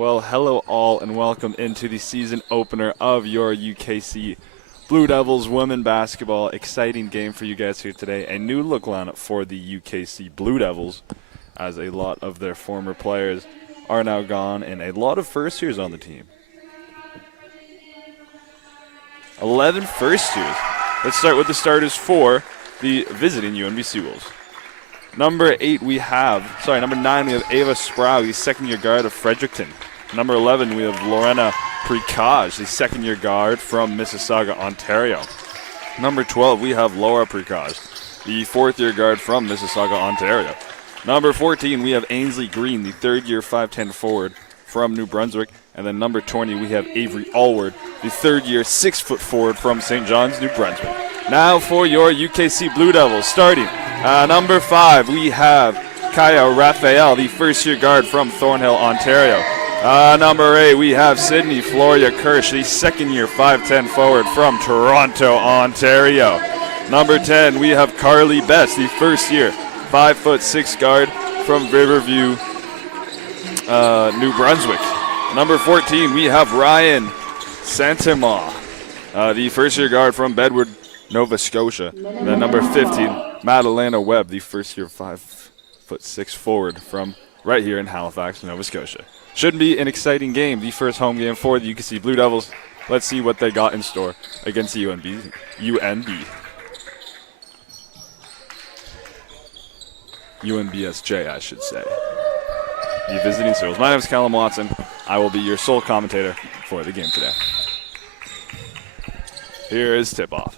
Well, hello all and welcome into the season opener of your UKC Blue Devils women basketball. Exciting game for you guys here today. A new look lineup for the UKC Blue Devils, as a lot of their former players are now gone and a lot of first years on the team. 11 first years. Let's start with the starters for the visiting UNBC Wolves. Number 9, we have Ava Sproul, the second-year guard of Fredericton. Number 11, we have Lorena Precage, the second-year guard from Mississauga, Ontario. Number 12, we have Laura Precage, the fourth-year guard from Mississauga, Ontario. Number 14, we have Ainsley Green, the third-year 5'10 forward from New Brunswick. And then number 20, we have Avery Allward, the third-year 6-foot forward from St. John's, New Brunswick. Now for your UKC Blue Devils, starting number 5, we have Kaya Raphael, the first-year guard from Thornhill, Ontario. Number 8, we have Sydney Floria Kirsch, the second-year 5'10 forward from Toronto, Ontario. Number 10, we have Carly Best, the first-year 5'6 guard from Riverview, New Brunswick. Number 14, we have Ryan Santama, the first-year guard from Bedford, Nova Scotia. And then number 15, Madalena Webb, the first-year 5'6 forward from right here in Halifax, Nova Scotia. Should be an exciting game, the first home game for the UKC Blue Devils. Let's see what they got in store against the UNBSJ, I should say. The visiting Seals. My name is Callum Watson. I will be your sole commentator for the game today. Here is tip-off.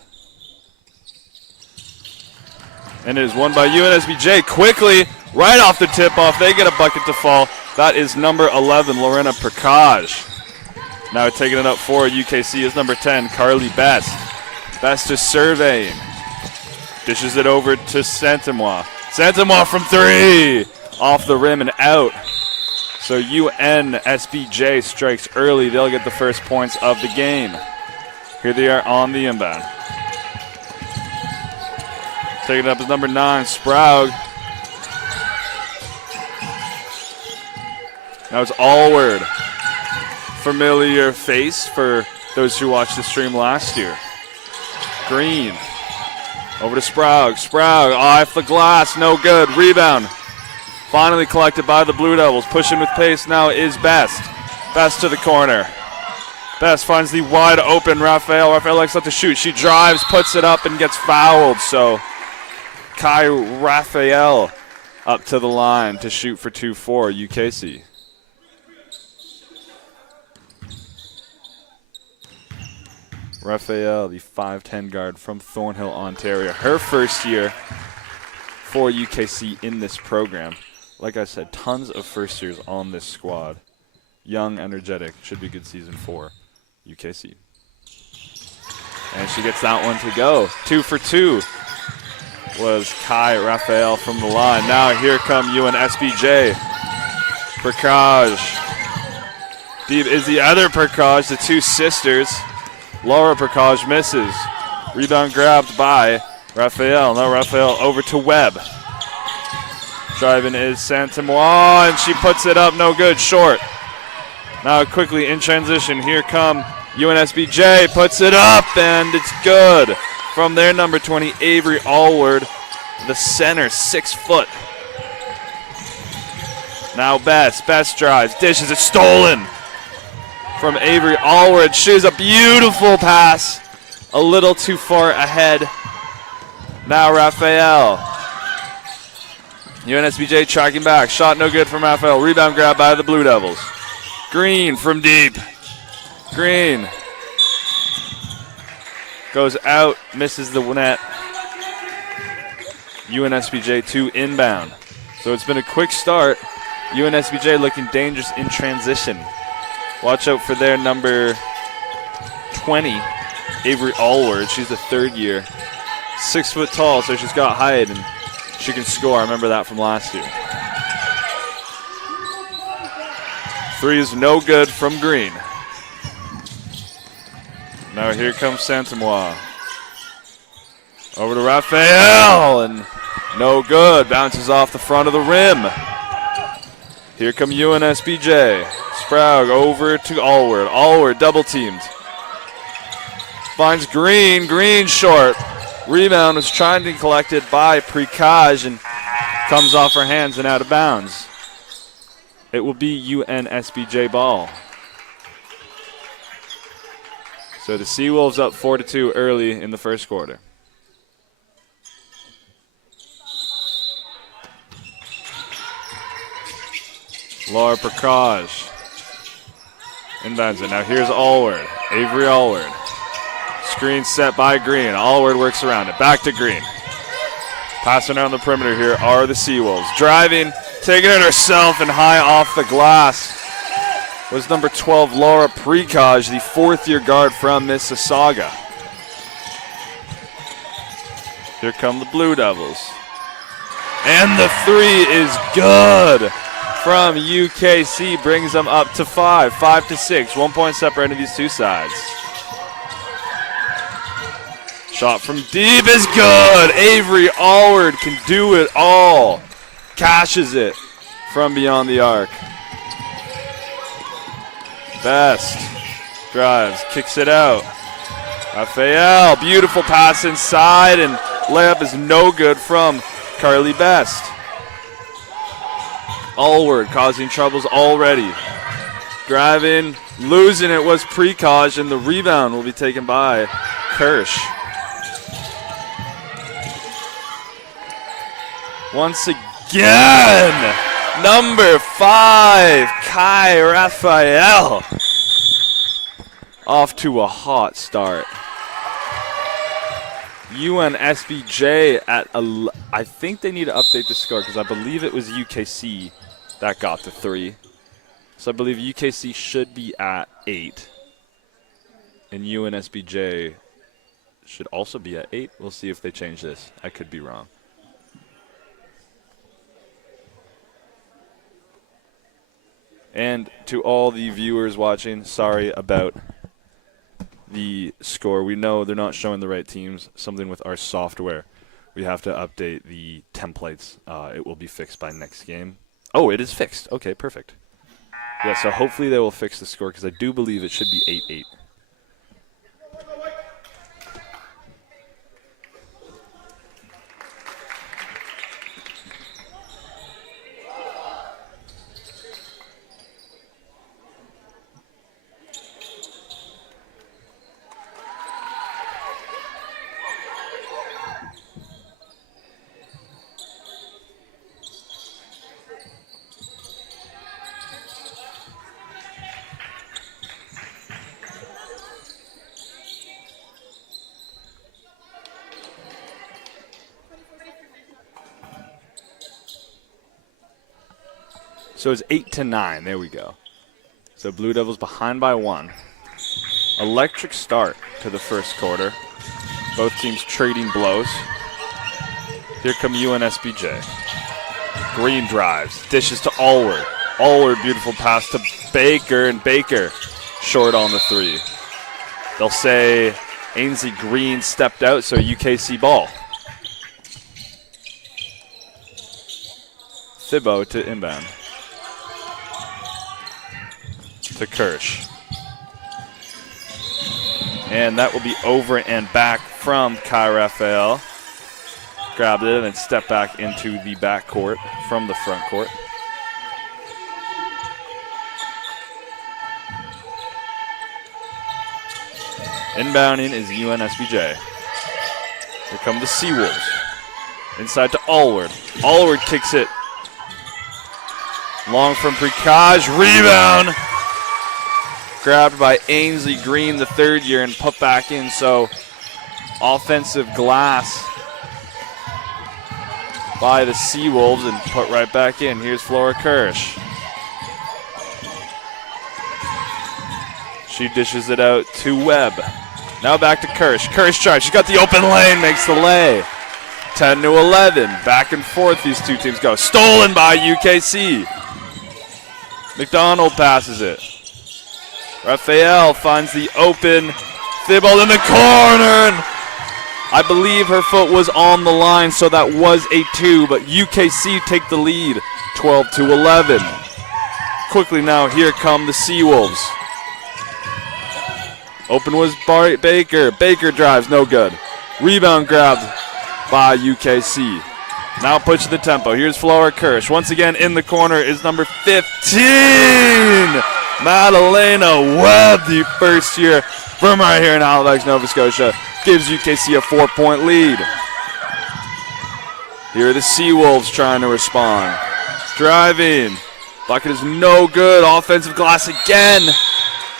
And it is won by UNSBJ quickly, right off the tip-off. They get a bucket to fall. That is number 11, Lorena Prakaj. Now taking it up for UKC is number 10, Carly Best. Best is surveying. Dishes it over to Santamois. Santamois from 3. Off the rim and out. So UNSBJ strikes early. They'll get the first points of the game. Here they are on the inbound. Taking it up is number 9, Sprague. Now it's Allward. Familiar face for those who watched the stream last year. Green. Over to Sprague. Sprague off the glass. No good. Rebound. Finally collected by the Blue Devils. Pushing with pace now is Best. Best to the corner. Best finds the wide open Raphael. Raphael likes to shoot. She drives, puts it up, and gets fouled. So Kai Raphael up to the line to shoot for 2 for UKC. Raphael, the 5'10 guard from Thornhill, Ontario. Her first year for UKC in this program. Like I said, tons of first years on this squad. Young, energetic. Should be a good season for UKC. And she gets that one to go. 2 for 2 was Kai Raphael from the line. Now here come UNSBJ. Prakaj. Deep is the other Prakaj, the two sisters. Laura Prakaj misses. Rebound grabbed by Raphael. Now Raphael over to Webb. Driving is Santamois, and she puts it up, no good, short. Now quickly in transition, here come UNSBJ, puts it up, and it's good. From their number 20, Avery Allward, the center, 6 foot. Now Best drives, dishes, it's stolen. From Avery Allward, she's a beautiful pass. A little too far ahead. Now Raphael. UNSBJ tracking back. Shot no good from Raphael. Rebound grab by the Blue Devils. Green from deep. Green. Goes out, misses the net. UNSBJ 2 inbound. So it's been a quick start. UNSBJ looking dangerous in transition. Watch out for their number 20, Avery Allward. She's a third year. 6 foot tall, so she's got height and she can score. I remember that from last year. 3 is no good from Green. Now here comes Santamois. Over to Raphael, and no good. Bounces off the front of the rim. Here come UNSBJ. Sprague over to Allward. Allward double teamed. Finds Green. Green short. Rebound was trying to be collected by Precage and comes off her hands and out of bounds. It will be UNSBJ ball. So the Seawolves up 4-2 early in the first quarter. Laura Precage inbounds it. Now here's Allward. Avery Allward. Screen set by Green. Allward works around it. Back to Green. Passing around the perimeter here are the Seawolves. Driving, taking it herself and high off the glass was number 12, Laura Precage, the fourth-year guard from Mississauga. Here come the Blue Devils. And the three is good from UKC. Brings them up to 5-6. 1 point separating these two sides. Shot from deep is good. Avery Allward can do it all. Cashes it from beyond the arc. Best drives, kicks it out. Raphael, beautiful pass inside, and layup is no good from Carly Best. Allward causing troubles already. Driving, losing it was Precage, and the rebound will be taken by Kirsch. Once again, number 5, Kai Raphael. Off to a hot start. UNSBJ at, I think they need to update the score because I believe it was UKC that got the 3. So I believe UKC should be at 8. And UNSBJ should also be at 8. We'll see if they change this. I could be wrong. And to all the viewers watching, sorry about the score. We know they're not showing the right teams. Something with our software. We have to update the templates. It will be fixed by next game. Oh, it is fixed. Okay, perfect. Yeah, so hopefully they will fix the score because I do believe it should be 8-8. So it's 8-9. There we go. So Blue Devils behind by 1. Electric start to the first quarter. Both teams trading blows. Here come UNSBJ. Green drives. Dishes to Allward. Allward, beautiful pass to Baker, and Baker short on the 3. They'll say Ainsley Green stepped out, so UKC ball. Thibault to inbound. To Kirsch. And that will be over and back from Kai Raphael. Grabbed it and stepped back into the back court from the front court. Inbounding is UNSBJ. Here come the Seawolves. Inside to Allward. Allward kicks it. Long from Precage. Rebound. Grabbed by Ainsley Green, the 3rd year, and put back in. So offensive glass by the Seawolves and put right back in. Here's Flora Kirsch. She dishes it out to Webb. Now back to Kirsch. Kirsch tries. She's got the open lane, makes the lay. 10-11. Back and forth these two teams go. Stolen by UKC. McDonald passes it. Raphael finds the open. Thibault in the corner. And I believe her foot was on the line, so that was a 2. But UKC take the lead, 12-11. Quickly now, here come the Seawolves. Open was Baker. Baker drives, no good. Rebound grabbed by UKC. Now pushing the tempo. Here's Flora Kirsch. Once again in the corner is number 15. Madalena Webb, the first year from right here in Halifax, Nova Scotia, gives UKC a 4-point lead. Here are the Seawolves trying to respond. Driving. Bucket is no good. Offensive glass again.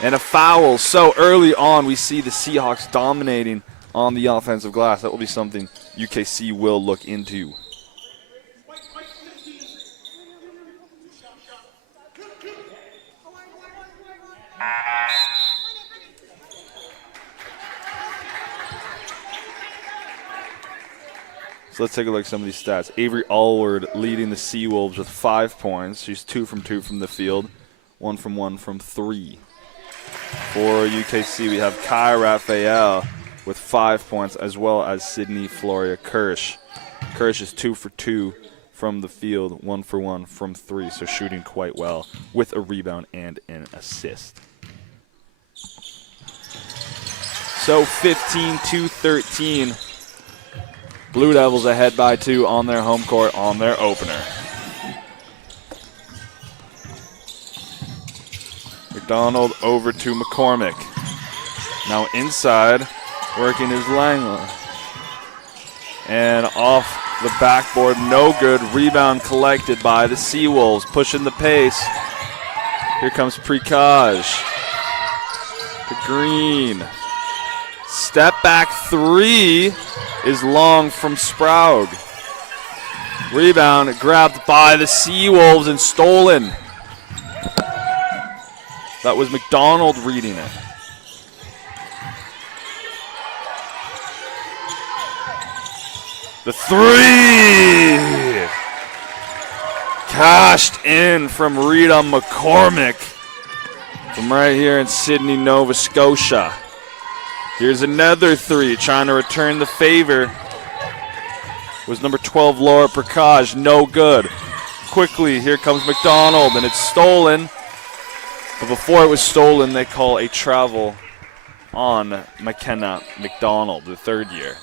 And a foul. So early on, we see the Seahawks dominating on the offensive glass. That will be something UKC will look into. So let's take a look at some of these stats. Avery Allward leading the Seawolves with 5 points. She's 2 from 2 from the field, 1 from 3. For UKC, we have Kai Raphael with 5 points, as well as Sydney Floria Kirsch. Kirsch is 2 for 2 from the field, 1 for 1 from 3, so shooting quite well with a rebound and an assist. So 15-13. Blue Devils ahead by 2 on their home court on their opener. McDonald over to McCormick. Now inside, working his Langla. And off the backboard, no good. Rebound collected by the Seawolves, pushing the pace. Here comes Prikaj. To Green. Step back 3 is long from Sprague. Rebound grabbed by the Seawolves and stolen. That was McDonald reading it. The 3! Cashed in from Rita McCormick from right here in Sydney, Nova Scotia. Here's another 3, trying to return the favor. Was number 12, Laura Prakash, no good. Quickly, here comes McDonald, and it's stolen. But before it was stolen, they call a travel on McKenna McDonald, the 3rd year.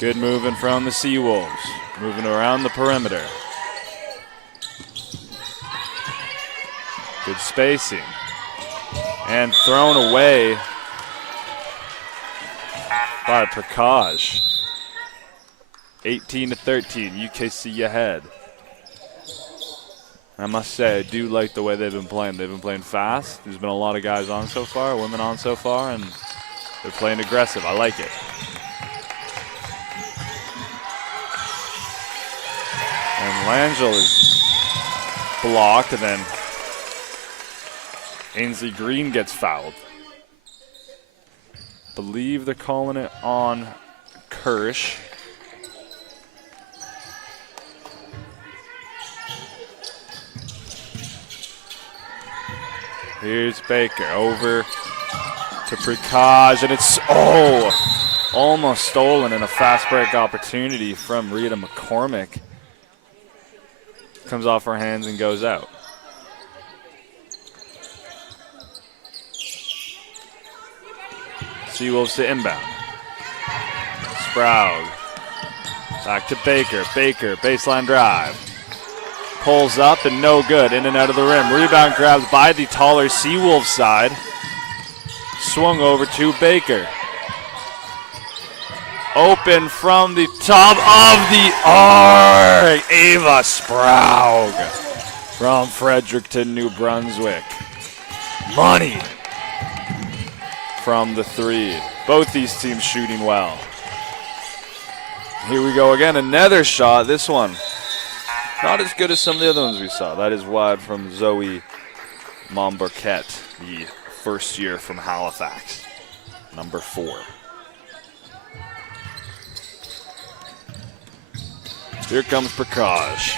Good moving from the Seawolves, moving around the perimeter. Good spacing. And thrown away by Prakash. 18-13, UKC ahead. I must say, I do like the way they've been playing. They've been playing fast. There's been a lot of guys on so far, women on so far, and they're playing aggressive. I like it. And Langell is blocked, and then Ainsley Green gets fouled. Believe they're calling it on Kirsch. Here's Baker over to Prikaj, and it's, almost stolen in a fast break opportunity from Rita McCormick. Comes off her hands and goes out. Seawolves to inbound. Sprague. Back to Baker. Baker, baseline drive. Pulls up and no good. In and out of the rim. Rebound grabbed by the taller Seawolves side. Swung over to Baker. Open from the top of the arc. Ava Sprague from Fredericton, New Brunswick. Money from the 3. Both these teams shooting well. Here we go again. Another shot. This one not as good as some of the other ones we saw. That is wide from Zoe Mombarquette, the first year from Halifax, number 4. Here comes Prakash.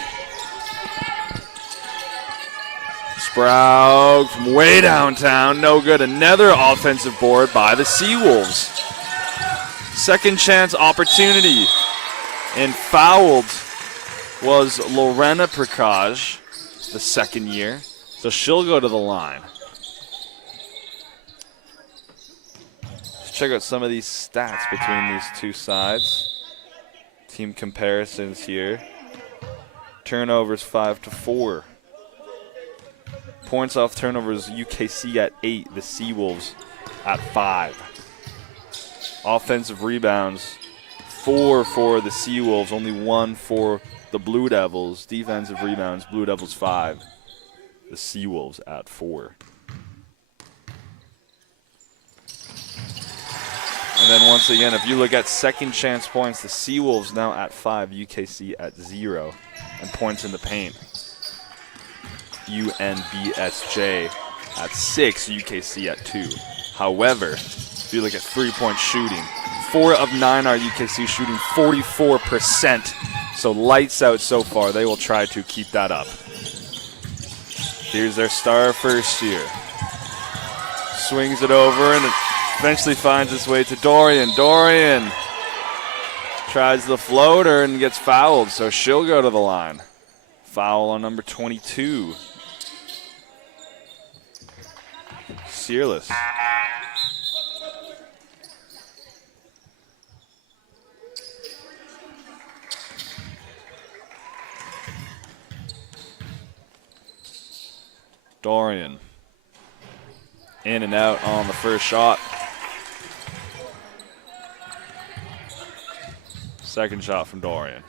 Sprague from way downtown, no good. Another offensive board by the Seawolves. Second chance opportunity. And fouled was Lorena Prakash, the second year. So she'll go to the line. Let's check out some of these stats between these two sides. Team comparisons here. Turnovers 5-4. Points off turnovers, UKC at 8, the Seawolves at 5. Offensive rebounds, 4 for the Seawolves, only 1 for the Blue Devils. Defensive rebounds, Blue Devils 5, the Seawolves at 4. And then once again, if you look at second chance points, the Seawolves now at 5, UKC at 0. And points in the paint, UNBSJ at 6, UKC at 2. However, if you look at three-point shooting, 4 of 9 are UKC shooting 44%. So lights out so far. They will try to keep that up. Here's their star first year. Swings it over and it eventually finds its way to Dorian. Dorian tries the floater and gets fouled, so she'll go to the line. Foul on number 22. Searless. Dorian. In and out on the first shot. Second shot from Dorian.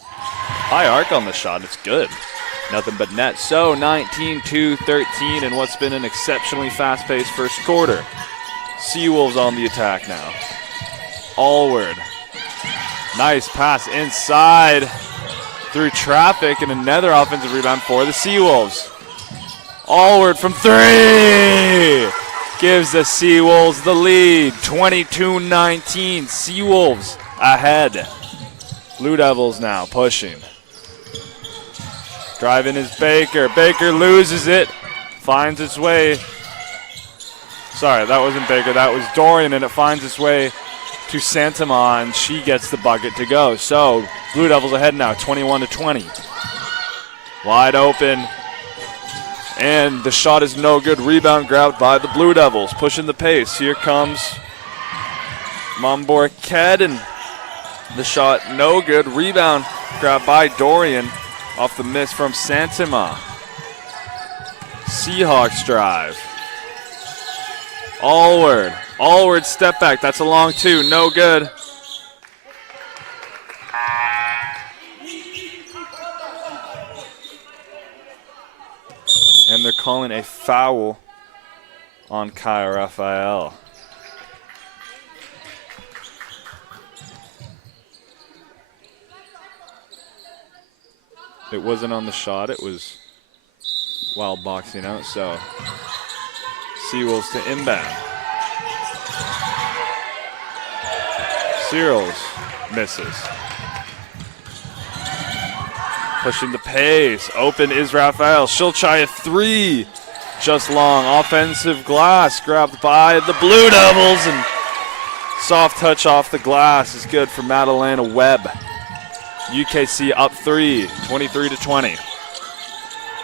High arc on the shot. It's good. Nothing but net. So 19-13 in what's been an exceptionally fast-paced first quarter. Seawolves on the attack now. Allward. Nice pass inside through traffic and another offensive rebound for the Seawolves. Allward from 3. Gives the Seawolves the lead. 22-19. Seawolves ahead. Blue Devils now pushing. Driving is Baker. Baker loses it. Finds its way. Sorry, that wasn't Baker. That was Dorian, and it finds its way to Santama, and she gets the bucket to go. So Blue Devils ahead now, 21-20. Wide open. And the shot is no good. Rebound grabbed by the Blue Devils. Pushing the pace. Here comes Mamborked, and the shot no good. Rebound grabbed by Dorian off the miss from Santama. Seahawks drive. Allward. Allward step back. That's a long two. No good. And they're calling a foul on Kaya Raphael. It wasn't on the shot. It was while boxing out. So Seawolves to inbound. Searles misses. Pushing the pace. Open is Raphael. She'll try a 3. Just long. Offensive glass grabbed by the Blue Devils. And soft touch off the glass is good for Madalena Webb. UKC up 3, 23-20.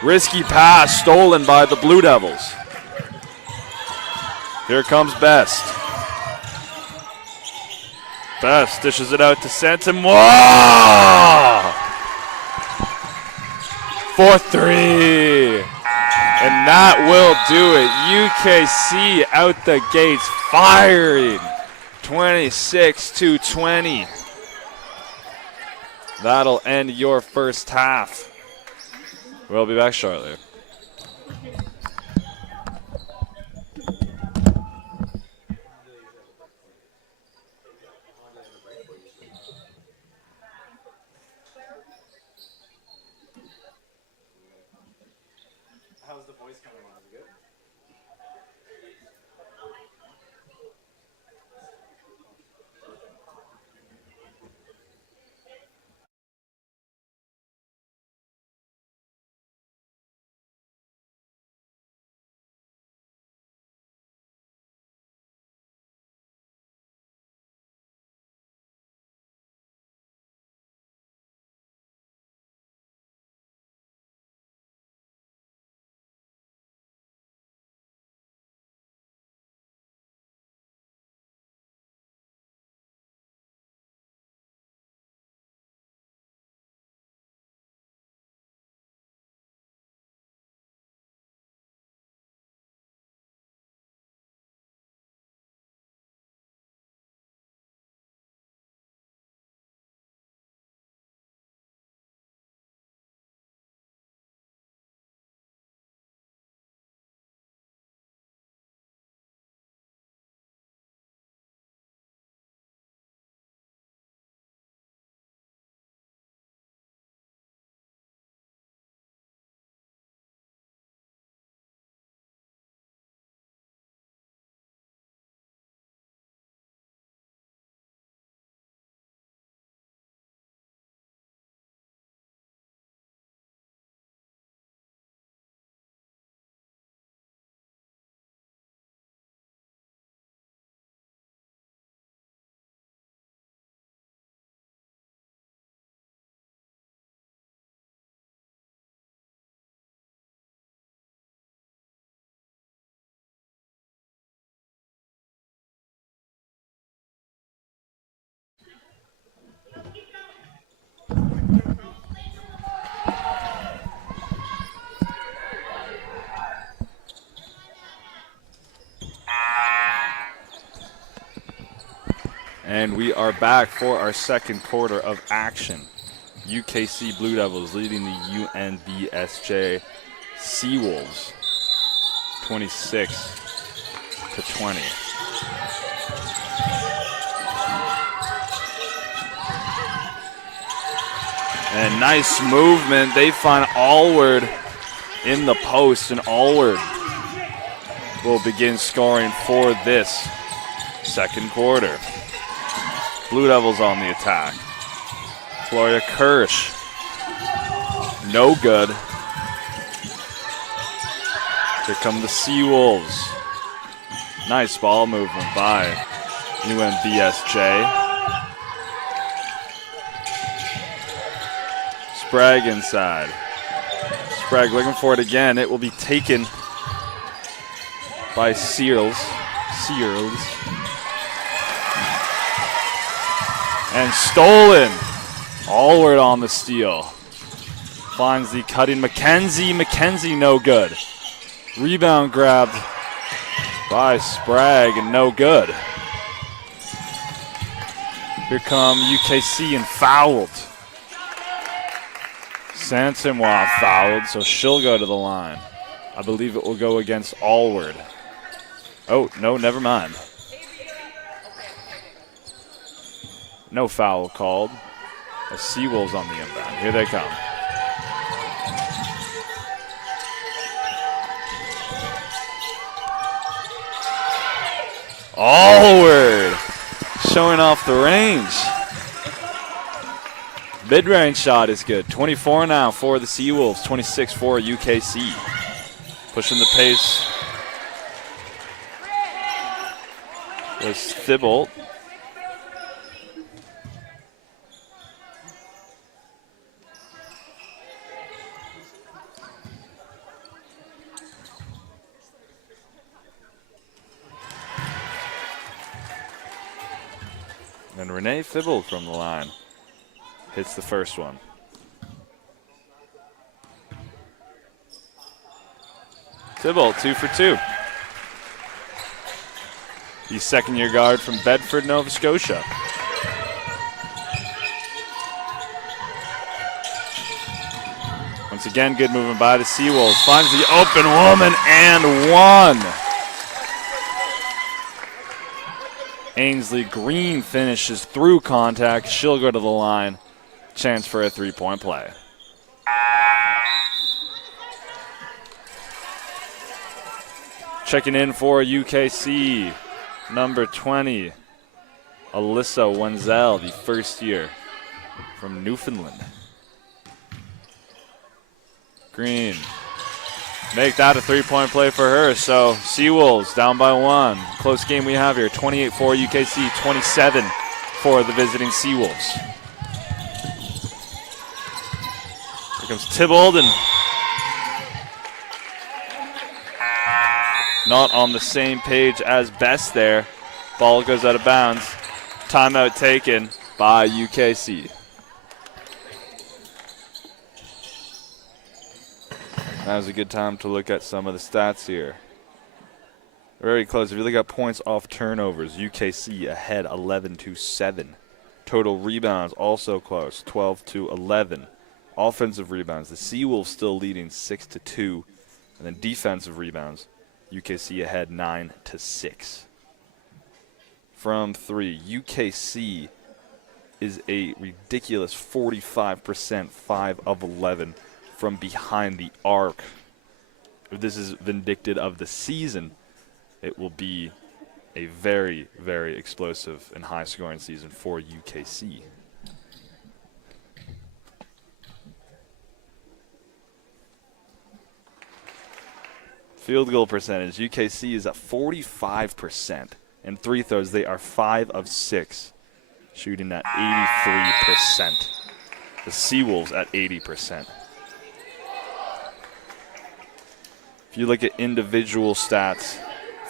Risky pass stolen by the Blue Devils. Here comes Best. Best dishes it out to Santama. For 3. And that will do it. UKC out the gates firing. 26-20. That'll end your first half. We'll be back shortly. How's the voice coming along? Is it good? And we are back for our second quarter of action. UKC Blue Devils leading the UNBSJ Seawolves 26-20. And nice movement. They find Allward in the post, and Allward will begin scoring for this second quarter. Blue Devils on the attack. Gloria Kirsch. No good. Here come the Seawolves. Nice ball movement by UNBSJ. Sprague inside. Sprague looking for it again. It will be taken by Searles. And stolen. Allward on the steal. Finds the cutting Mackenzie. Mackenzie no good. Rebound grabbed by Sprague and no good. Here come UKC and fouled. Sansemois fouled, so she'll go to the line. I believe it will go against Allward. Oh, no, never mind. No foul called. The Seawolves on the inbound. Here they come. Allward showing off the range. Mid-range shot is good. 24 now for the Seawolves, 26 for UKC. Pushing the pace was Thibault. And Renee Thibault from the line. Hits the first one. Thibault, 2 for 2. The second-year guard from Bedford, Nova Scotia. Once again, good movement by the Seawolves. Finds the open woman and one. Ainsley Green finishes through contact. She'll go to the line. Chance for a three-point play. Checking in for UKC, number 20, Alyssa Wenzel, the first year from Newfoundland. Green, make that a three-point play for her. So Seawolves down by one. Close game we have here, 28 for UKC, 27 for the visiting Seawolves. Here comes Thibault, and not on the same page as Best there. Ball goes out of bounds. Timeout taken by UKC. That was a good time to look at some of the stats here. Very close. If you look at points off turnovers, UKC ahead 11-7. Total rebounds also close, 12-11. Offensive rebounds, the Seawolves still leading 6-2. And then defensive rebounds, UKC ahead 9-6. From three, UKC is a ridiculous 45%, 5 of 11 from behind the arc. If this is vindictive of the season, it will be a very, very explosive and high-scoring season for UKC. Field goal percentage, UKC is at 45%. And free throws, they are 5 of 6, shooting at 83%. The Seawolves at 80%. If you look at individual stats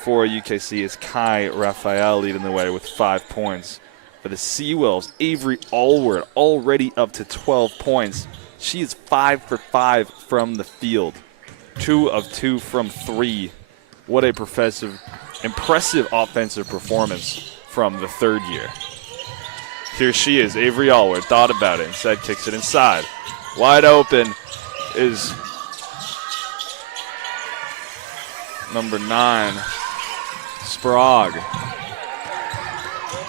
for UKC, it's Kai Raphael leading the way with 5 points. For the Seawolves, Avery Allward already up to 12 points. She is 5 for 5 from the field. 2 of 2 from 3. What a impressive offensive performance from the third year. Here she is, Avery Allward. Thought about it. Instead, kicks it inside. Wide open is number 9, Sprague.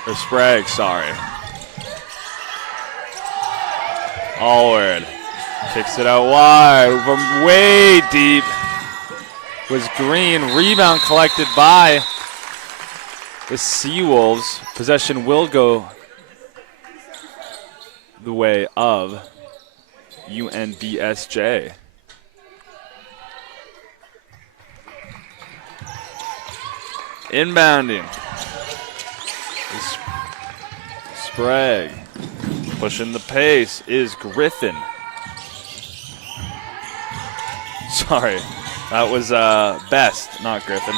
Or Sprague, sorry. Allward kicks it out wide from way deep. Was Green. Rebound collected by the Seawolves. Possession will go the way of UNBSJ. Inbounding. Sprague. Pushing the pace is Griffin. Sorry, that was Best, not Griffin.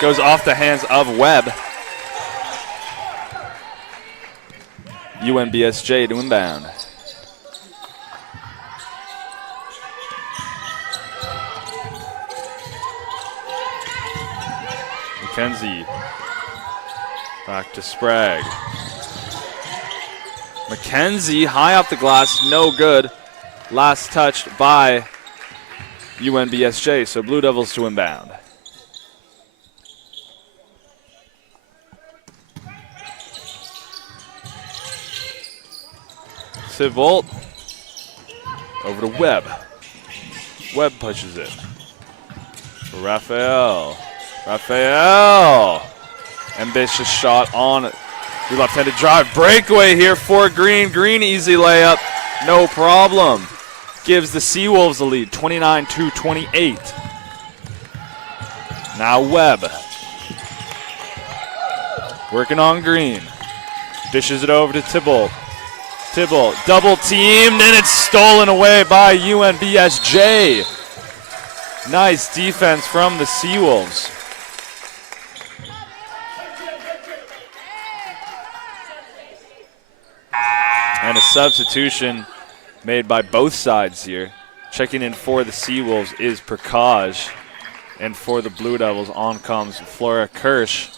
Goes off the hands of Webb. UNBSJ to inbound. McKenzie. Back to Sprague. McKenzie high off the glass, no good. Last touched by UNBSJ, so Blue Devils to inbound. Thibault over to Webb. Webb pushes it. For Raphael. Ambitious shot on the left-handed drive. Breakaway here for Green. Green easy layup. No problem. Gives the Seawolves the lead, 29-28. Now Webb. Working on Green. Dishes it over to Thibault. Thibault double teamed and it's stolen away by UNBSJ. Nice defense from the Seawolves. And a substitution made by both sides here. Checking in for the Seawolves is Prakash. And for the Blue Devils, on comes Flora Kirsch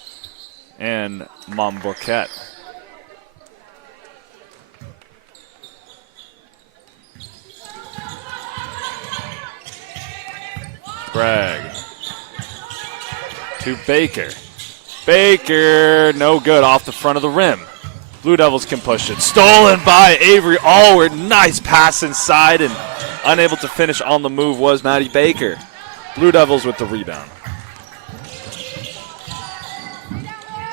and Mom Bourquette. Sprague to Baker. Baker, no good, off the front of the rim. Blue Devils can push it. Stolen by Avery Allward. Nice pass inside, and unable to finish on the move was Maddie Baker. Blue Devils with the rebound.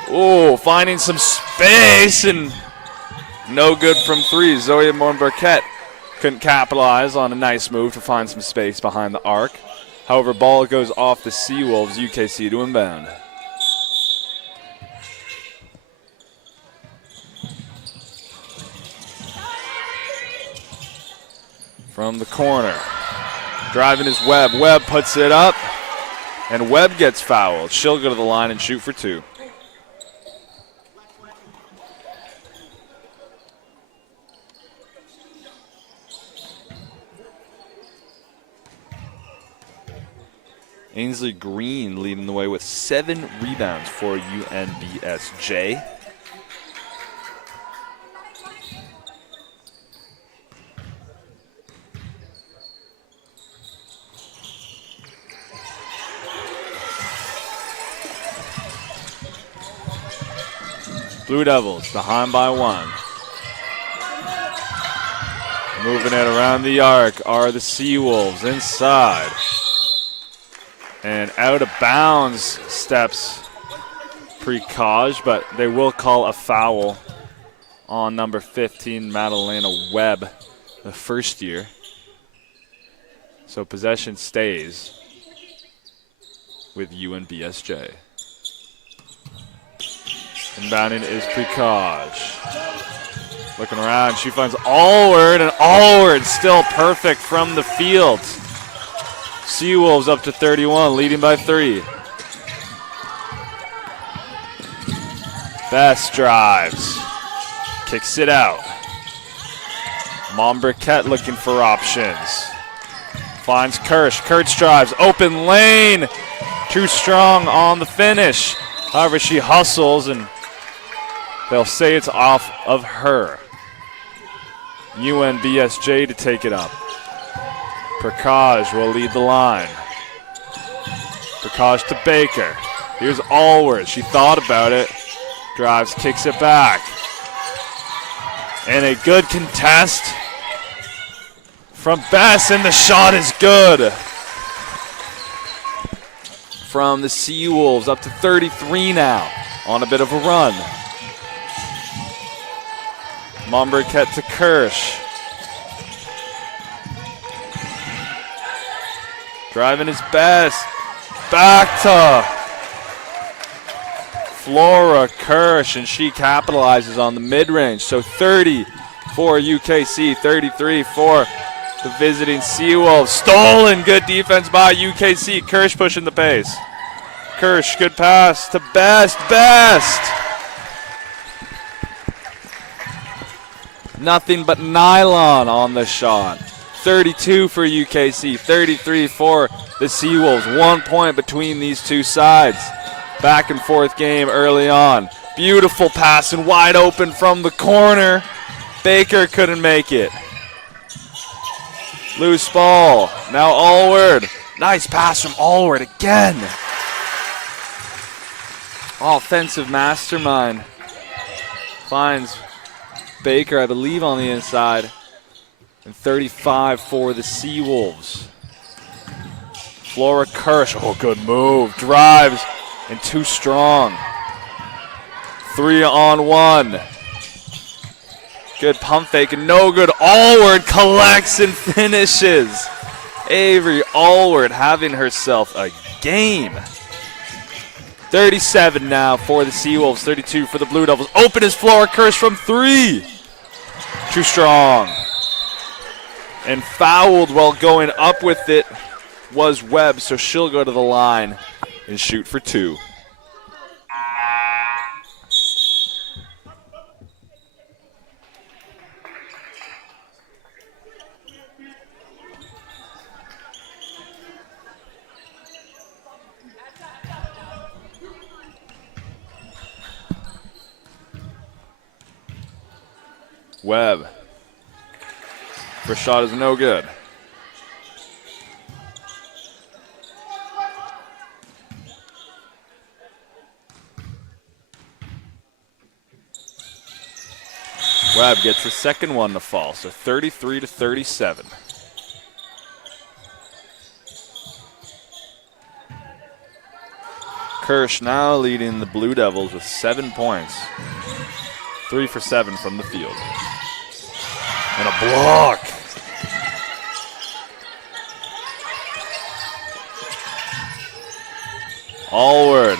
Oh, finding some space, and no good from three. Zoe Morin-Burkett couldn't capitalize on a nice move to find some space behind the arc. However, ball goes off the Seawolves. UKC to inbound. From the corner. Driving is Webb. Webb puts it up, and Webb gets fouled. She'll go to the line and shoot for two. Ainsley Green leading the way with 7 rebounds for UNBSJ. Blue Devils behind by 1. Moving it around the arc are the Seawolves inside. And out of bounds steps Prakash, but they will call a foul on number 15, Madalena Webb, the first year. So possession stays with UNBSJ. Inbounding is Prakash. Looking around, she finds Allward, and Allward still perfect from the field. Seawolves up to 31, leading by 3. Best drives. Kicks it out. Mom Burkett looking for options. Finds Kirsch. Kirsch drives. Open lane. Too strong on the finish. However, she hustles and They'll say it's off of her. UNBSJ to take it up. Prakash will lead the line. Prakash to Baker. Here's Allward. She thought about it. Drives, kicks it back. And a good contest from Bess, and the shot is good. From the Seawolves up to 33 now on a bit of a run. Momberket to Kirsch. Driving his best. Back to Flora Kirsch, and she capitalizes on the mid-range. So 30 for UKC, 33 for the visiting Seawolves. Stolen, good defense by UKC. Kirsch pushing the pace. Kirsch, good pass to Best. Best! Nothing but nylon on the shot. 32 for UKC, 33 for the Seawolves. 1 point between these two sides. Back and forth game early on. Beautiful pass and wide open from the corner. Baker couldn't make it. Loose ball. Now Allward. Nice pass from Allward again. Offensive mastermind. Finds Baker, I believe, on the inside. And 35 for the Seawolves. Flora Kirsch. Oh, good move. Drives and too strong. 3-on-1. Good pump fake and no good. Allward collects and finishes. Avery Allward having herself a game. 37 now for the Seawolves, 32 for the Blue Devils. Open is Flora Kirsch from 3. Too strong. And fouled while going up with it was Webb, so she'll go to the line and shoot for 2. Webb. First shot is no good. Webb gets the second one to fall, so 33-37. Kirsch now leading the Blue Devils with 7 points. 3 for 7 from the field. And a block. Allward.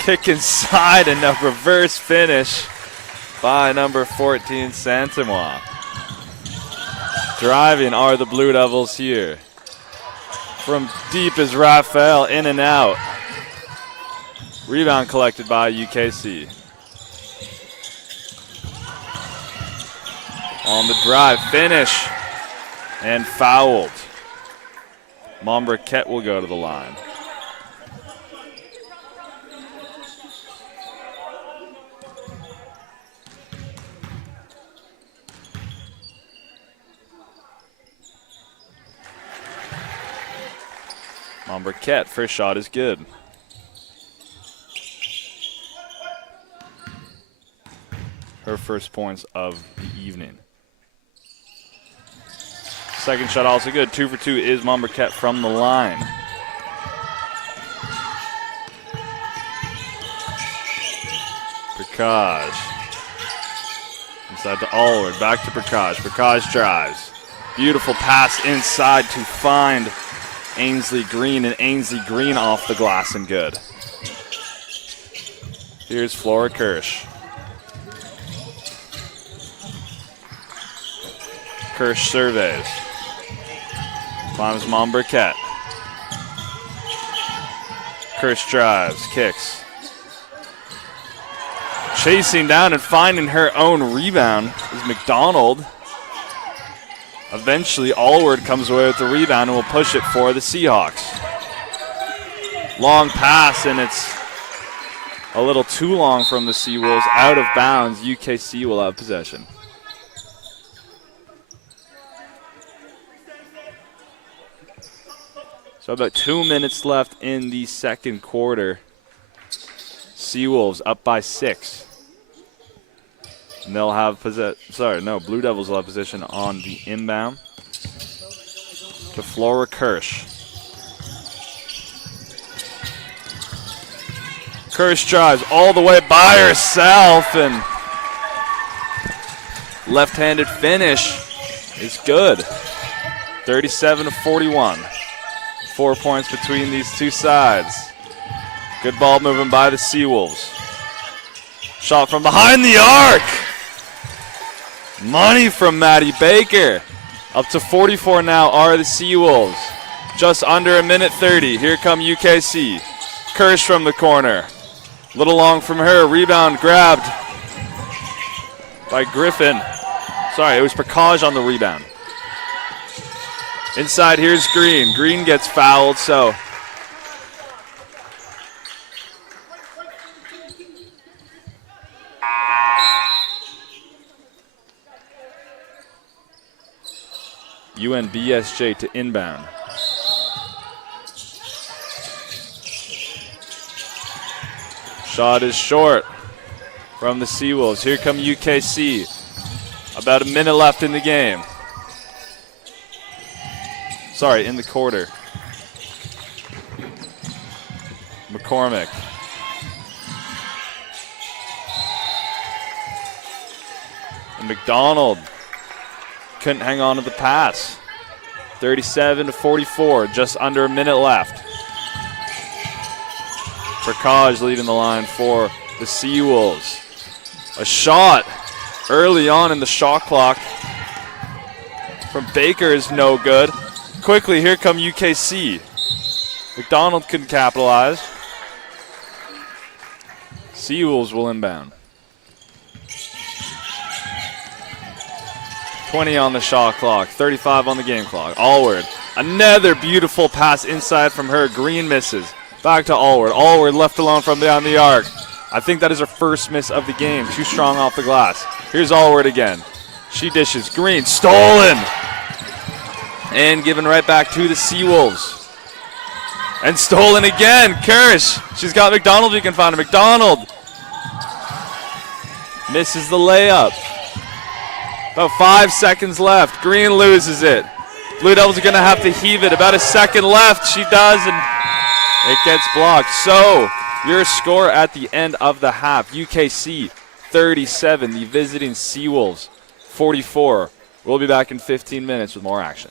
Kick inside and a reverse finish by number 14, Santimois. Driving are the Blue Devils here. From deep is Raphael, in and out. Rebound collected by UKC. On the drive, finish, and fouled. Momberket will go to the line. Momberket, first shot is good. Her first points of the evening. Second shot also good. 2 for 2 is Momberket from the line. Prakash. Inside to Allward. Back to Prakash. Prakash drives. Beautiful pass inside to find Ainsley Green, and Ainsley Green off the glass and good. Here's Flora Kirsch. Kirsch surveys. Climbs Momberket. Kirsch drives, kicks. Chasing down and finding her own rebound is McDonald. Eventually, Allward comes away with the rebound and will push it for the Seahawks. Long pass, and it's A little too long from the Seawolves, out of bounds. UKC will have possession. So about 2 minutes left in the second quarter. Seawolves up by 6. And they'll have Blue Devils will have position on the inbound. To Flora Kirsch. Kirsch drives all the way by herself, and left-handed finish is good. 37-41. 4 points between these two sides. Good ball moving by the Seawolves. Shot from behind the arc. Money from Maddie Baker. Up to 44 now are the Seawolves. Just under a minute 30. Here come UKC. Kirsch from the corner. Little long from her. Rebound grabbed by Griffin. Sorry, it was Prakaj on the rebound. Inside, here's Green. Green gets fouled, so UNBSJ to inbound. Shot is short from the Seawolves. Here come UKC. About a minute left in the game. Sorry, in the quarter. McCormick. And McDonald couldn't hang on to the pass. 37-44, just under a minute left. Prakaj leading the line for the Seawolves. A shot early on in the shot clock from Baker is no good. Quickly, here come UKC. McDonald couldn't capitalize. Seawolves will inbound. 20 on the shot clock, 35 on the game clock. Allward, another beautiful pass inside from her. Green misses. Back to Allward. Allward left alone from beyond the arc. I think that is her first miss of the game. Too strong off the glass. Here's Allward again. She dishes. Green, stolen. And given right back to the Seawolves. And stolen again. Kirsch. She's got McDonald. We can find her. McDonald misses the layup. About 5 seconds left. Green loses it. Blue Devils are going to have to heave it. About a second left. She does, and it gets blocked. So your score at the end of the half, UKC 37, the visiting Seawolves 44. We'll be back in 15 minutes with more action.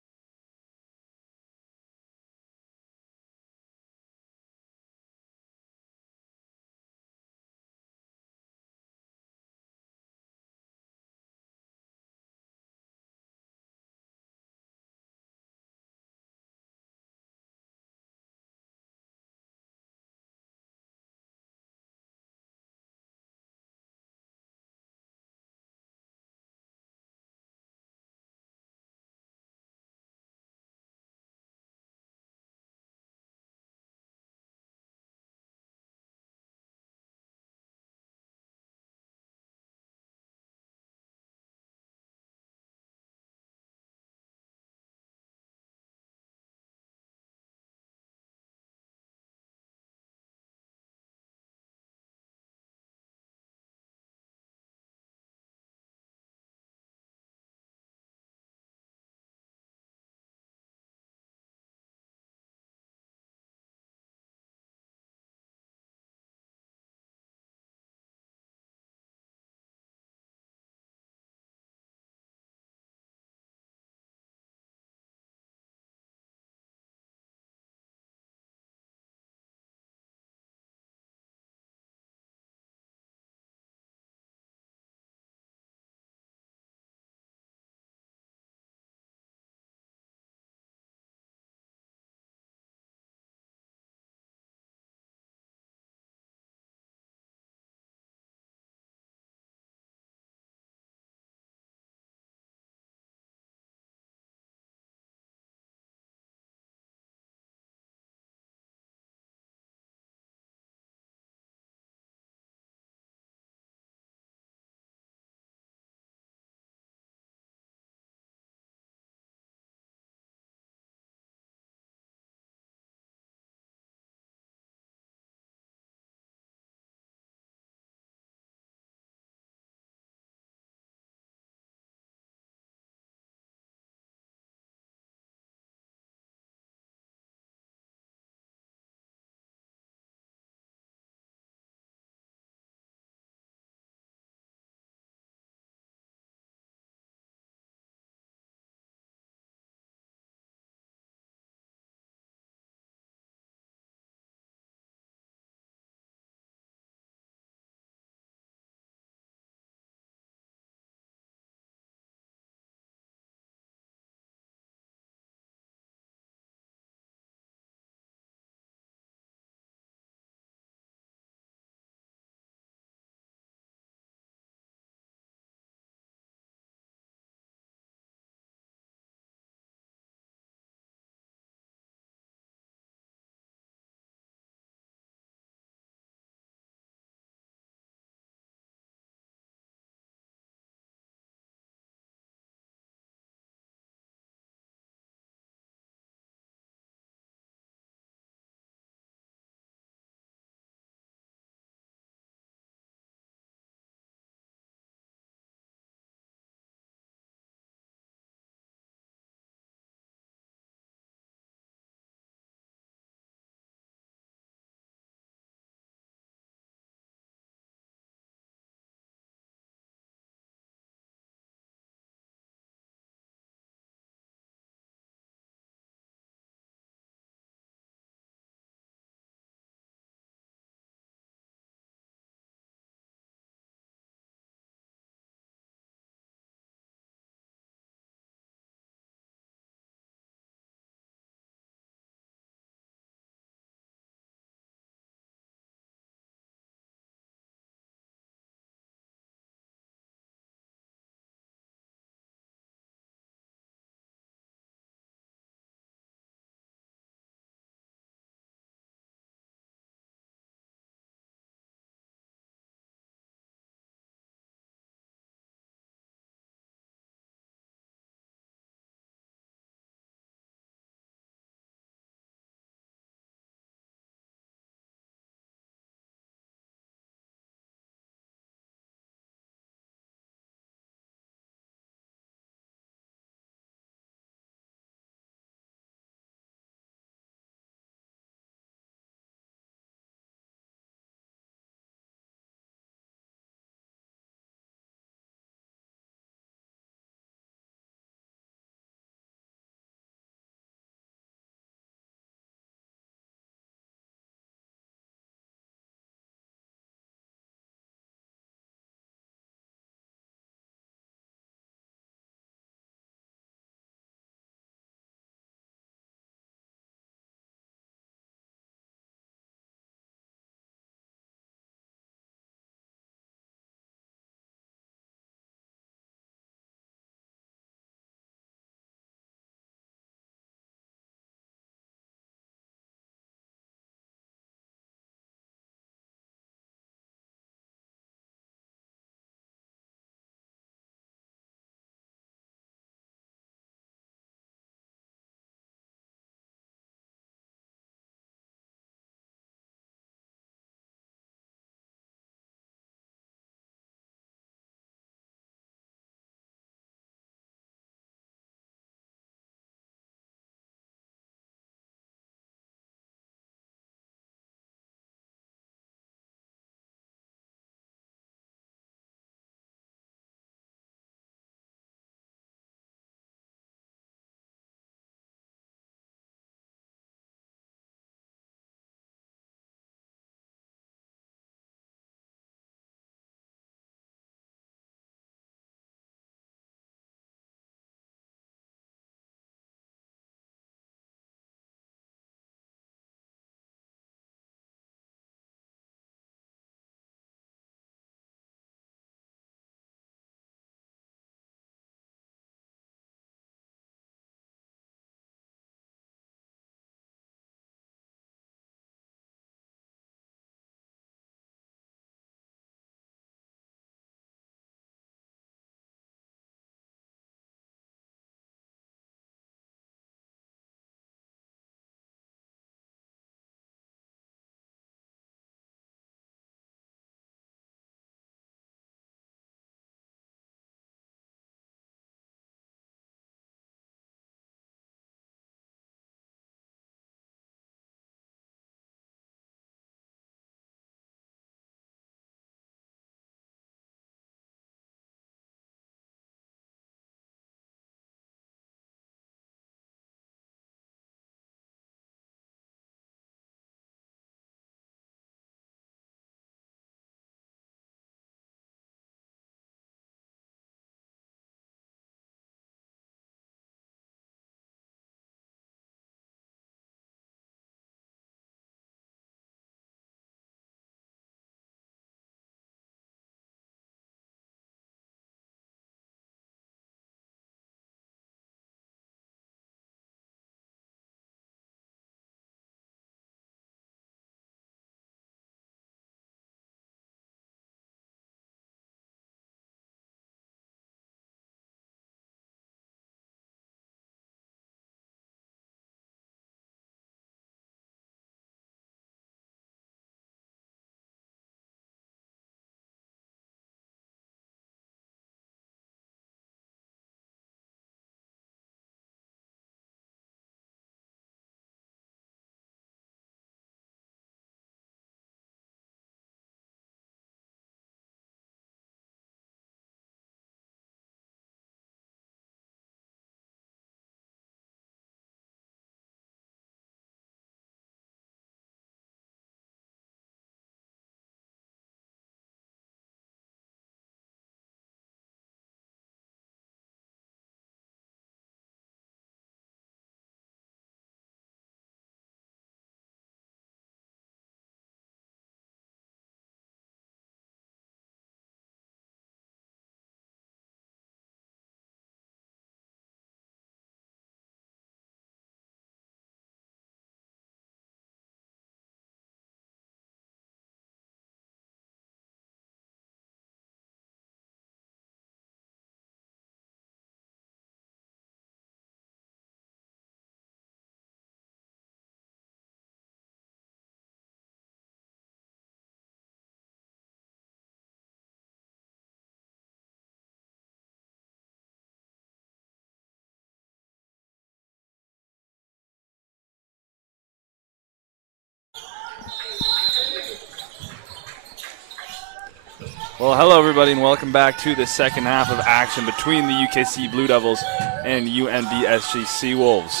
Well, hello, everybody, and welcome back to the second half of action between the UKC Blue Devils and UNBSJ Seawolves.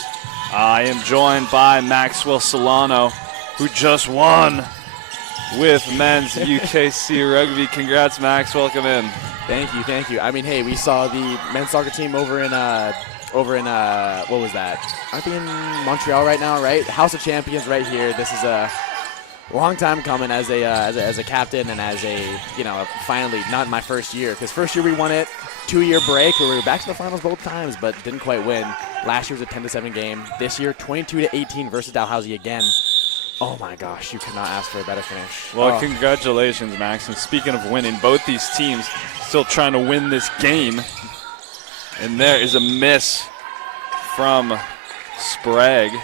I am joined by Maxwell Solano, who just won with men's UKC rugby. Congrats, Max. Welcome in. Thank you. I mean, hey, we saw the men's soccer team over in what was that? Aren't they in Montreal right now, right? House of Champions right here. This is a long time coming as a captain and as finally not my first year, because first year we won it, 2-year break where we were back to the finals both times but didn't quite win. Last year was a 10-7 game. This year 22-18 versus Dalhousie again. Oh my gosh, you cannot ask for a better finish. Well, Congratulations, Max. And speaking of winning, both these teams still trying to win this game. And there is a miss from Sprague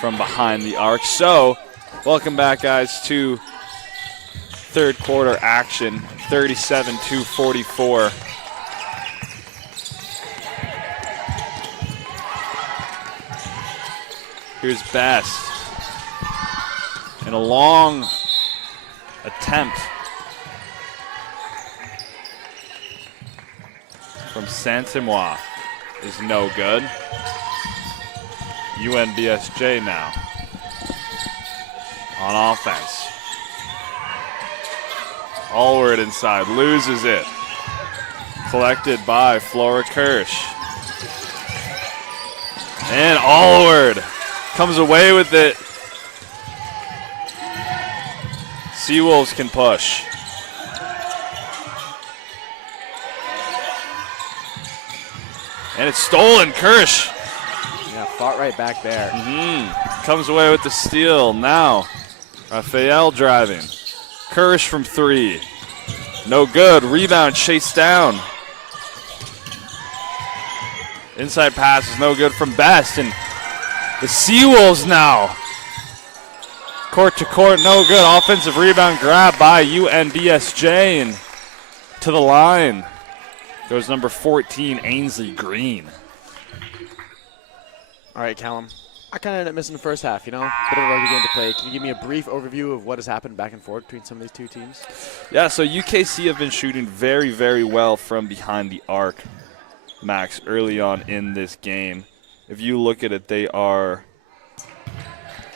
from behind the arc. So, welcome back, guys, to third quarter action, 37-44. Here's Best. And a long attempt from Saint-Amois is no good. UNBSJ now on offense. Allward inside, loses it. Collected by Flora Kirsch. And Allward comes away with it. Seawolves can push. And it's stolen. Kirsch. Yeah, fought right back there. Comes away with the steal. Now, Raphael driving. Kirsch from 3. No good. Rebound chased down. Inside pass is no good from Best. And the Seawolves now. Court to court, no good. Offensive rebound grab by UNBSJ. And to the line goes number 14, Ainsley Green. All right, Callum. I kind of ended up missing the first half, Bit of a rugby game to play. Can you give me a brief overview of what has happened back and forth between some of these two teams? Yeah, so UKC have been shooting very, very well from behind the arc, Max, early on in this game. If you look at it, they are,